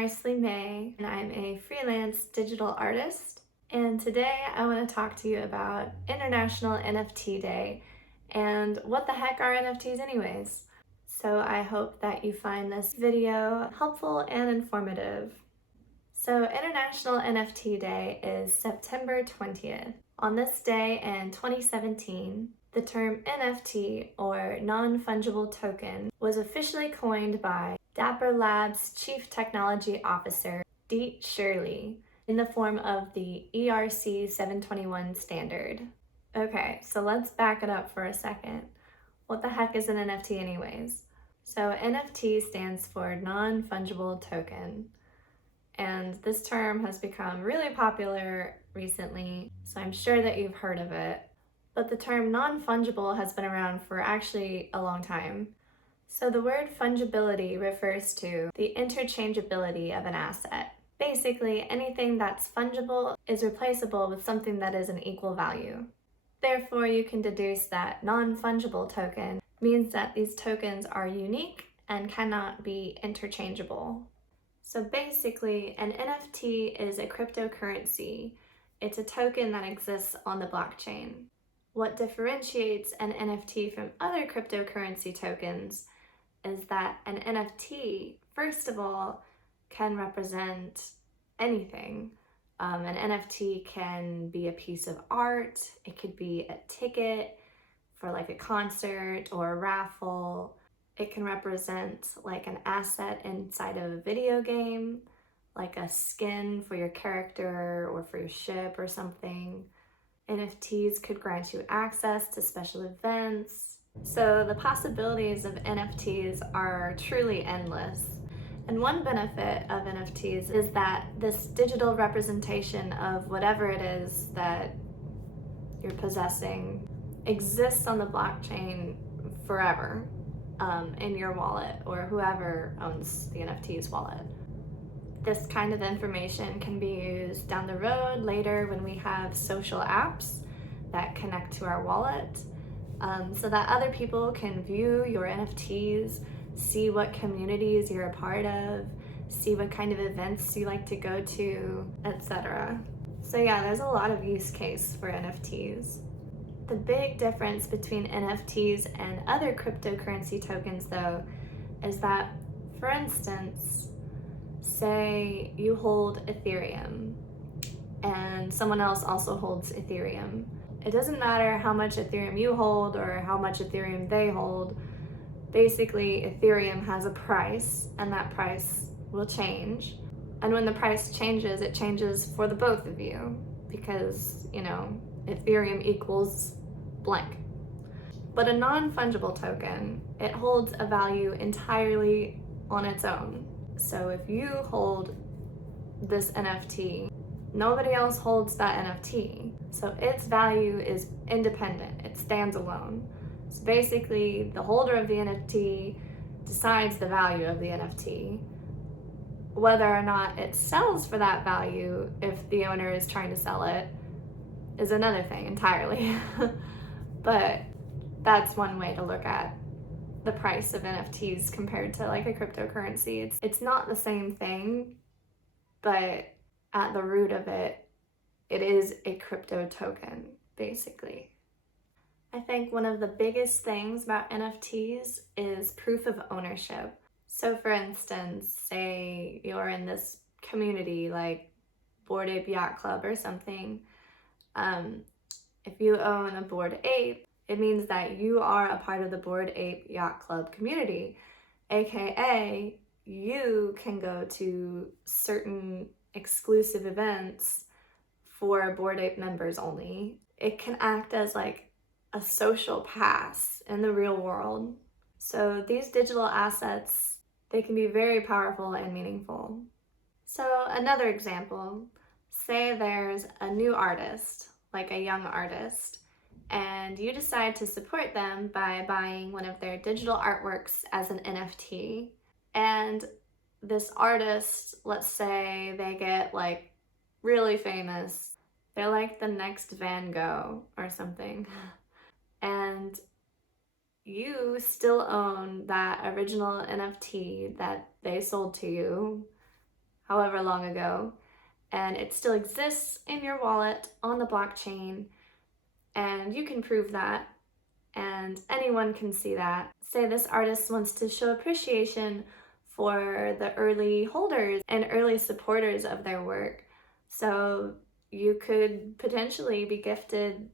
Marsley May, and I'm a freelance digital artist. And today I want to talk to you about International NFT Day and what the heck are NFTs anyways. So I hope that you find this video helpful and informative. So International NFT Day is September 20th. On this day in 2017, the term NFT, or non-fungible token, was officially coined by Dapper Labs Chief Technology Officer Deet Shirley in the form of the ERC-721 standard. Okay, so let's back it up for a second. What the heck is an NFT anyways? So NFT stands for non-fungible token. And this term has become really popular recently, so I'm sure that you've heard of it. But the term non-fungible has been around for actually a long time. So the word fungibility refers to the interchangeability of an asset. Basically, anything that's fungible is replaceable with something that is an equal value. Therefore, you can deduce that non-fungible token means that these tokens are unique and cannot be interchangeable. So basically, an NFT is a cryptocurrency. It's a token that exists on the blockchain. What differentiates an NFT from other cryptocurrency tokens is that an NFT, first of all, can represent anything. An NFT can be a piece of art, it could be a ticket for like a concert or a raffle. It can represent like an asset inside of a video game, like a skin for your character or for your ship or something. NFTs could grant you access to special events. So the possibilities of NFTs are truly endless. And one benefit of NFTs is that this digital representation of whatever it is that you're possessing exists on the blockchain forever. In your wallet or whoever owns the NFT's wallet. This kind of information can be used down the road later when we have social apps that connect to our wallet, so that other people can view your NFTs, see what communities you're a part of, see what kind of events you like to go to, etc. So yeah, there's a lot of use case for NFTs. The big difference between NFTs and other cryptocurrency tokens, though, is that, for instance, say you hold Ethereum and someone else also holds Ethereum. It doesn't matter how much Ethereum you hold or how much Ethereum they hold. Basically, Ethereum has a price, and that price will change. And when the price changes, it changes for the both of you because, Ethereum equals blank. But a non-fungible token, it holds a value entirely on its own. So if you hold this NFT, nobody else holds that NFT. So its value is independent, it stands alone. So basically, the holder of the NFT decides the value of the NFT. Whether or not it sells for that value, if the owner is trying to sell it, is another thing entirely. But that's one way to look at the price of NFTs compared to like a cryptocurrency. It's not the same thing, but at the root of it, it is a crypto token, basically. I think one of the biggest things about NFTs is proof of ownership. So for instance, say you're in this community like Bored Ape Yacht Club or something. If you own a Bored Ape, it means that you are a part of the Bored Ape Yacht Club community, aka you can go to certain exclusive events for Bored Ape members only. It can act as like a social pass in the real world. So these digital assets, they can be very powerful and meaningful. So another example, say there's a new artist, like a young artist, and you decide to support them by buying one of their digital artworks as an NFT. And this artist, let's say they get like really famous. They're like the next Van Gogh or something. And you still own that original NFT that they sold to you however long ago, and it still exists in your wallet on the blockchain, and you can prove that, and anyone can see that. Say this artist wants to show appreciation for the early holders and early supporters of their work. So you could potentially be gifted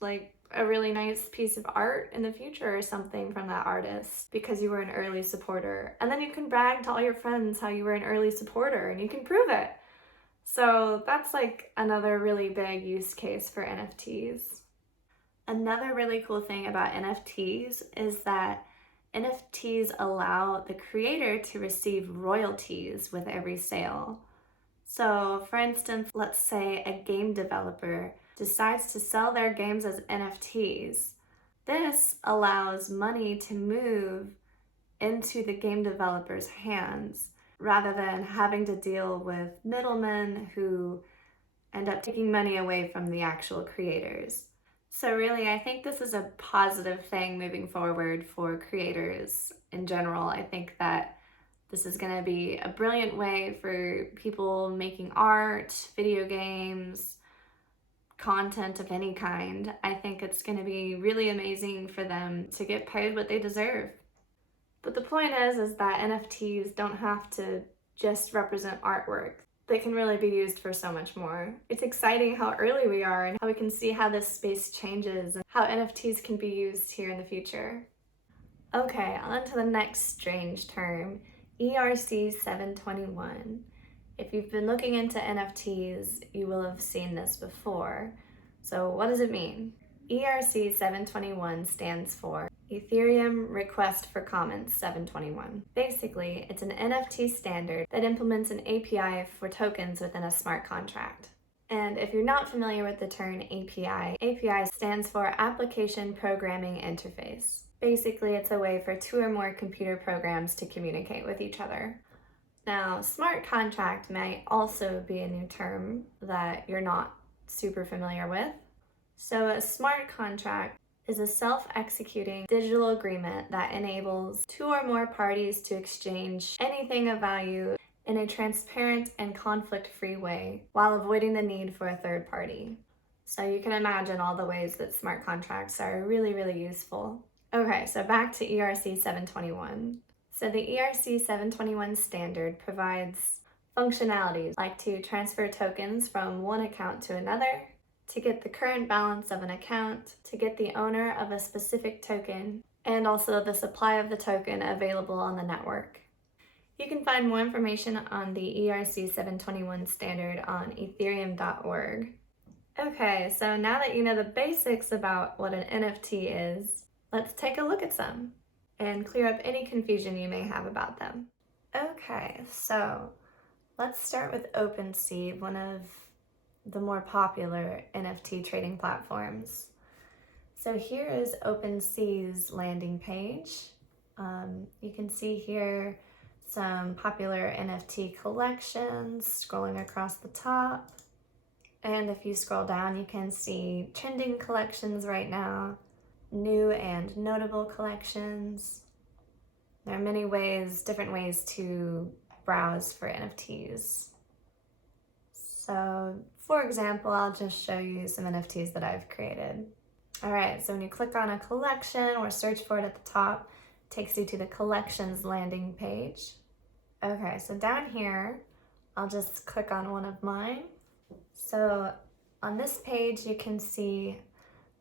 like a really nice piece of art in the future or something from that artist because you were an early supporter. And then you can brag to all your friends how you were an early supporter and you can prove it. So that's like another really big use case for NFTs. Another really cool thing about NFTs is that NFTs allow the creator to receive royalties with every sale. So for instance, let's say a game developer decides to sell their games as NFTs. This allows money to move into the game developer's hands rather than having to deal with middlemen who end up taking money away from the actual creators. So really, I think this is a positive thing moving forward for creators in general. I think that this is going to be a brilliant way for people making art, video games, content of any kind. I think it's going to be really amazing for them to get paid what they deserve. But the point is that NFTs don't have to just represent artwork. They can really be used for so much more. It's exciting how early we are and how we can see how this space changes and how NFTs can be used here in the future. Okay, on to the next strange term, ERC-721. If you've been looking into NFTs, you will have seen this before. So what does it mean? ERC-721 stands for Ethereum Request for Comments 721. Basically, it's an NFT standard that implements an API for tokens within a smart contract. And if you're not familiar with the term API stands for Application Programming Interface. Basically, it's a way for two or more computer programs to communicate with each other. Now, smart contract might also be a new term that you're not super familiar with. So a smart contract is a self-executing digital agreement that enables two or more parties to exchange anything of value in a transparent and conflict-free way while avoiding the need for a third party. So you can imagine all the ways that smart contracts are really, really useful. Okay, so back to ERC-721. So the ERC-721 standard provides functionalities like to transfer tokens from one account to another, to get the current balance of an account, to get the owner of a specific token, and also the supply of the token available on the network. You can find more information on the ERC-721 standard on ethereum.org. Okay, so now that you know the basics about what an NFT is, let's take a look at some and clear up any confusion you may have about them. Okay, so let's start with OpenSea, one of the more popular NFT trading platforms. So here is OpenSea's landing page. You can see here some popular NFT collections scrolling across the top. And if you scroll down, you can see trending collections right now, new and notable collections. There are many ways, different ways to browse for NFTs. So for example, I'll just show you some NFTs that I've created. All right, so when you click on a collection or search for it at the top, it takes you to the collections landing page. Okay, so down here, I'll just click on one of mine. So on this page, you can see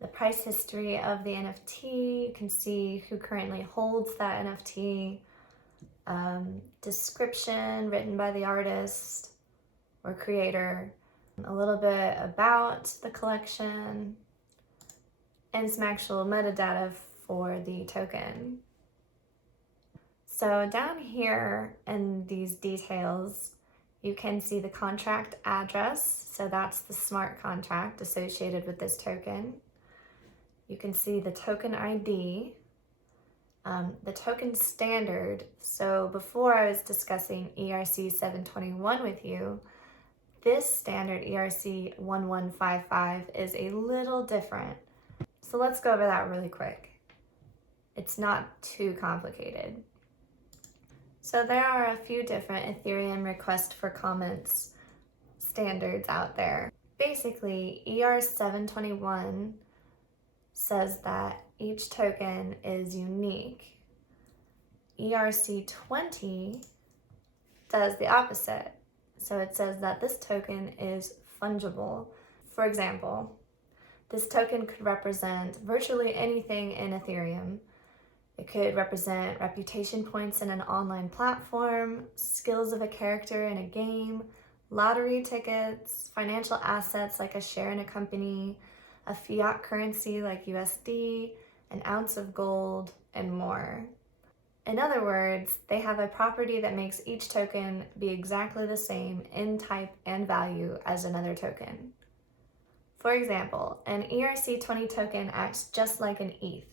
the price history of the NFT. You can see who currently holds that NFT, description written by the artist or creator, a little bit about the collection, and some actual metadata for the token. So down here in these details, you can see the contract address. So that's the smart contract associated with this token. You can see the token ID, the token standard. So before I was discussing ERC-721 with you, this standard ERC-1155 is a little different. So let's go over that really quick. It's not too complicated. So there are a few different Ethereum request for comments standards out there. Basically, ERC-721 says that each token is unique. ERC-20 does the opposite. So it says that this token is fungible. For example, this token could represent virtually anything in Ethereum. It could represent reputation points in an online platform, skills of a character in a game, lottery tickets, financial assets like a share in a company, a fiat currency like USD, an ounce of gold, and more. In other words, they have a property that makes each token be exactly the same in type and value as another token. For example, an ERC-20 token acts just like an ETH,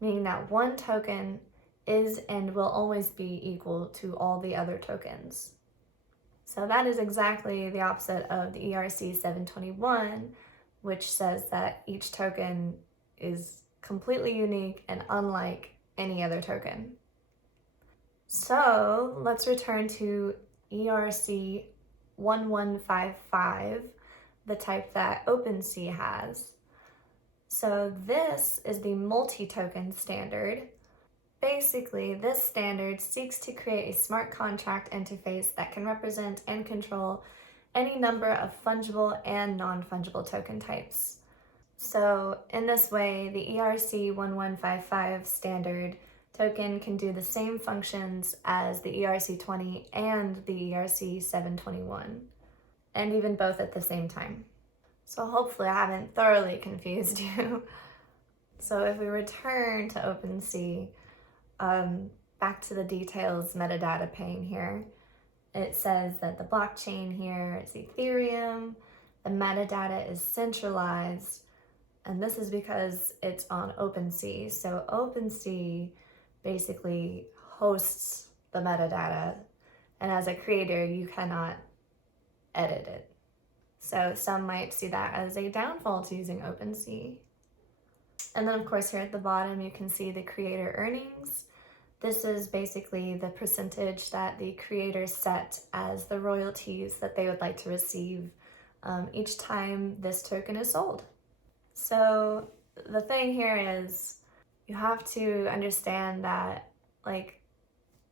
meaning that one token is and will always be equal to all the other tokens. So that is exactly the opposite of the ERC-721, which says that each token is completely unique and unlike any other token. So let's return to ERC-1155, the type that OpenSea has. So this is the multi-token standard. Basically, this standard seeks to create a smart contract interface that can represent and control any number of fungible and non-fungible token types. So in this way, the ERC-1155 standard token can do the same functions as the ERC-20 and the ERC-721, and even both at the same time. So hopefully I haven't thoroughly confused you. So if we return to OpenSea, back to the details metadata pane here, it says that the blockchain here is Ethereum, the metadata is centralized, and this is because it's on OpenSea. So OpenSea basically hosts the metadata, and as a creator, you cannot edit it. So some might see that as a downfall to using OpenSea. And then of course here at the bottom you can see the creator earnings. This is basically the percentage that the creators set as the royalties that they would like to receive each time this token is sold. So the thing here is you have to understand that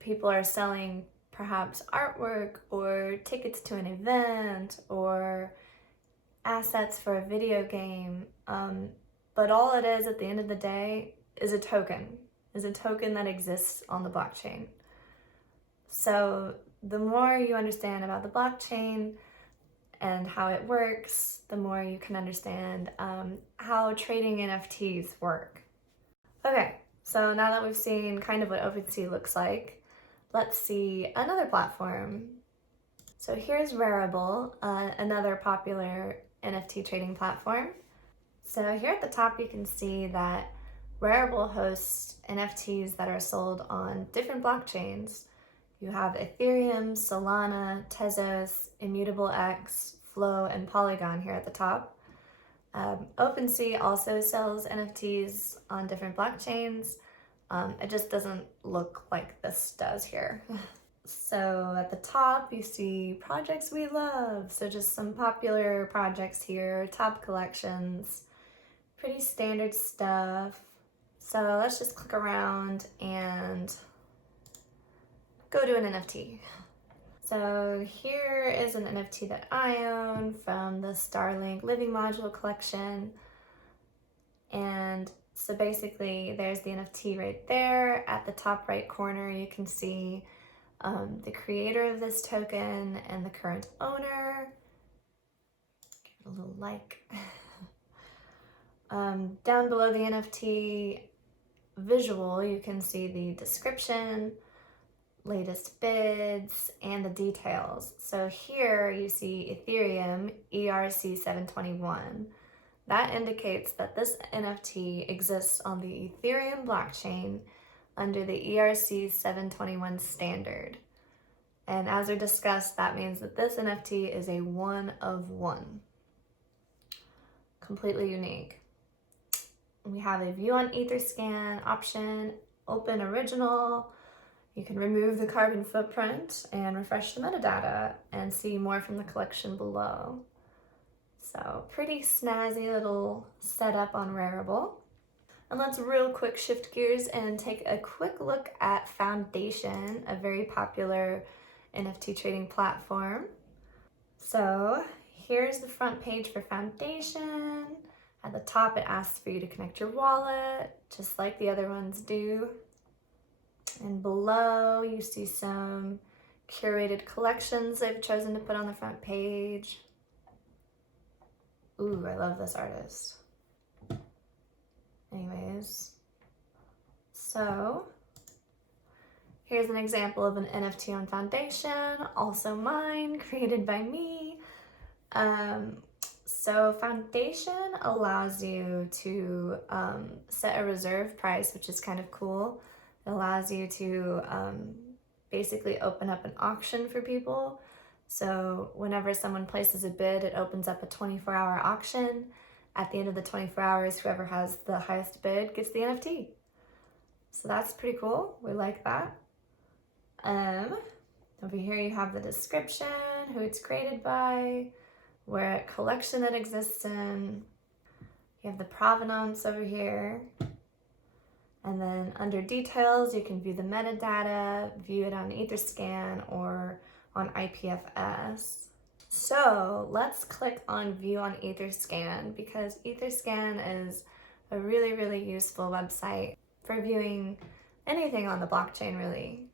people are selling perhaps artwork or tickets to an event or assets for a video game, but all it is at the end of the day is a token that exists on the blockchain. So the more you understand about the blockchain and how it works, the more you can understand how trading NFTs work. Okay, so now that we've seen kind of what OpenSea looks like, let's see another platform. So here's Rarible, another popular NFT trading platform. So here at the top you can see that Rarible hosts NFTs that are sold on different blockchains. You have Ethereum, Solana, Tezos, Immutable X, Flow, and Polygon here at the top. OpenSea also sells NFTs on different blockchains. It just doesn't look like this does here. So at the top you see projects we love. So just some popular projects here, top collections, pretty standard stuff. So let's just click around and go to an NFT. So here is an NFT that I own from the Starlink Living Module collection. And so basically there's the NFT right there. At the top right corner you can see the creator of this token and the current owner. Give it a little like. Down below the NFT visual you can see the description, latest bids, and the details. So here you see Ethereum ERC-721. That indicates that this NFT exists on the Ethereum blockchain under the ERC-721 standard. And as we discussed, that means that this NFT is a one of one. Completely unique. We have a view on Etherscan option, open original. You can remove the carbon footprint and refresh the metadata and see more from the collection below. So pretty snazzy little setup on Rarible. And let's real quick shift gears and take a quick look at Foundation, a very popular NFT trading platform. So here's the front page for Foundation. At the top, it asks for you to connect your wallet, just like the other ones do. And below, you see some curated collections they've chosen to put on the front page. Ooh, I love this artist. Anyways, so here's an example of an NFT on Foundation, also mine, created by me. So Foundation allows you to set a reserve price, which is kind of cool. It allows you to basically open up an auction for people. So whenever someone places a bid, it opens up a 24-hour auction. At the end of the 24 hours, whoever has the highest bid gets the NFT. So that's pretty cool. We like that. Over here you have the description, who it's created by, what collection it exists in. You have the provenance over here. And then under details, you can view the metadata, view it on Etherscan or on IPFS. So let's click on view on Etherscan, because Etherscan is a really, really useful website for viewing anything on the blockchain, really.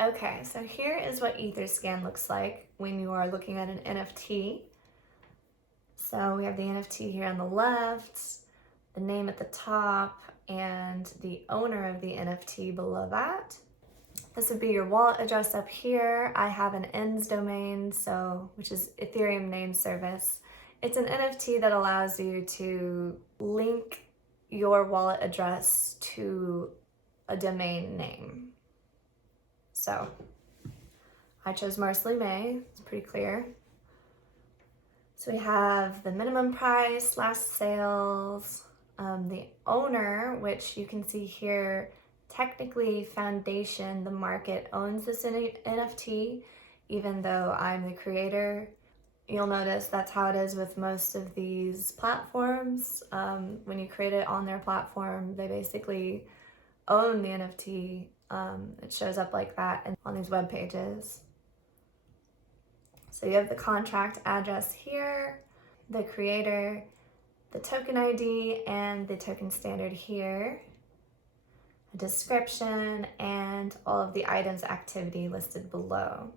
Okay, so here is what Etherscan looks like when you are looking at an NFT. So we have the NFT here on the left, the name at the top, and the owner of the NFT below that. This would be your wallet address up here. I have an ENS domain, which is Ethereum name service. It's an NFT that allows you to link your wallet address to a domain name. So I chose Marsley May, it's pretty clear. So we have the minimum price, last sales, the owner, which you can see here. Technically, Foundation, the market, owns this NFT, even though I'm the creator. You'll notice that's how it is with most of these platforms. When you create it on their platform, they basically own the NFT. It shows up like that on these web pages. So you have the contract address here, the creator, the token ID, and the token standard here. Description, and all of the items activity listed below.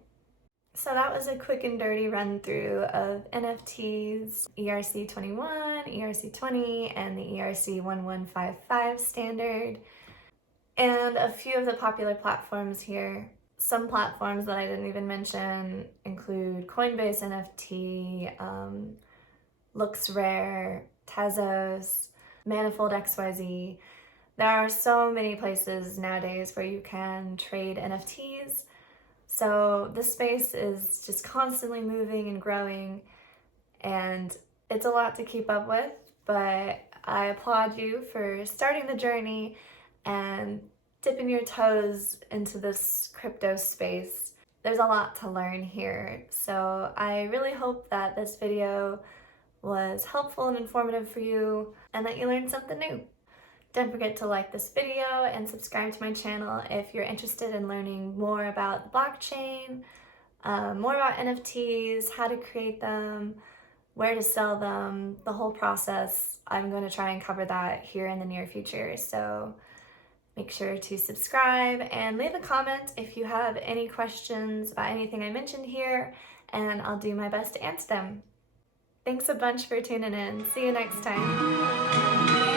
So that was a quick and dirty run through of NFTs, ERC-21, ERC-20, and the ERC-1155 standard, and a few of the popular platforms here. Some platforms that I didn't even mention include Coinbase NFT, LooksRare, Tezos, Manifold XYZ. There are so many places nowadays where you can trade NFTs. So this space is just constantly moving and growing, and it's a lot to keep up with, but I applaud you for starting the journey and dipping your toes into this crypto space. There's a lot to learn here. So I really hope that this video was helpful and informative for you, and that you learned something new. Don't forget to like this video and subscribe to my channel if you're interested in learning more about the blockchain, more about NFTs, how to create them, where to sell them, the whole process. I'm going to try and cover that here in the near future. So make sure to subscribe and leave a comment if you have any questions about anything I mentioned here, and I'll do my best to answer them. Thanks a bunch for tuning in. See you next time.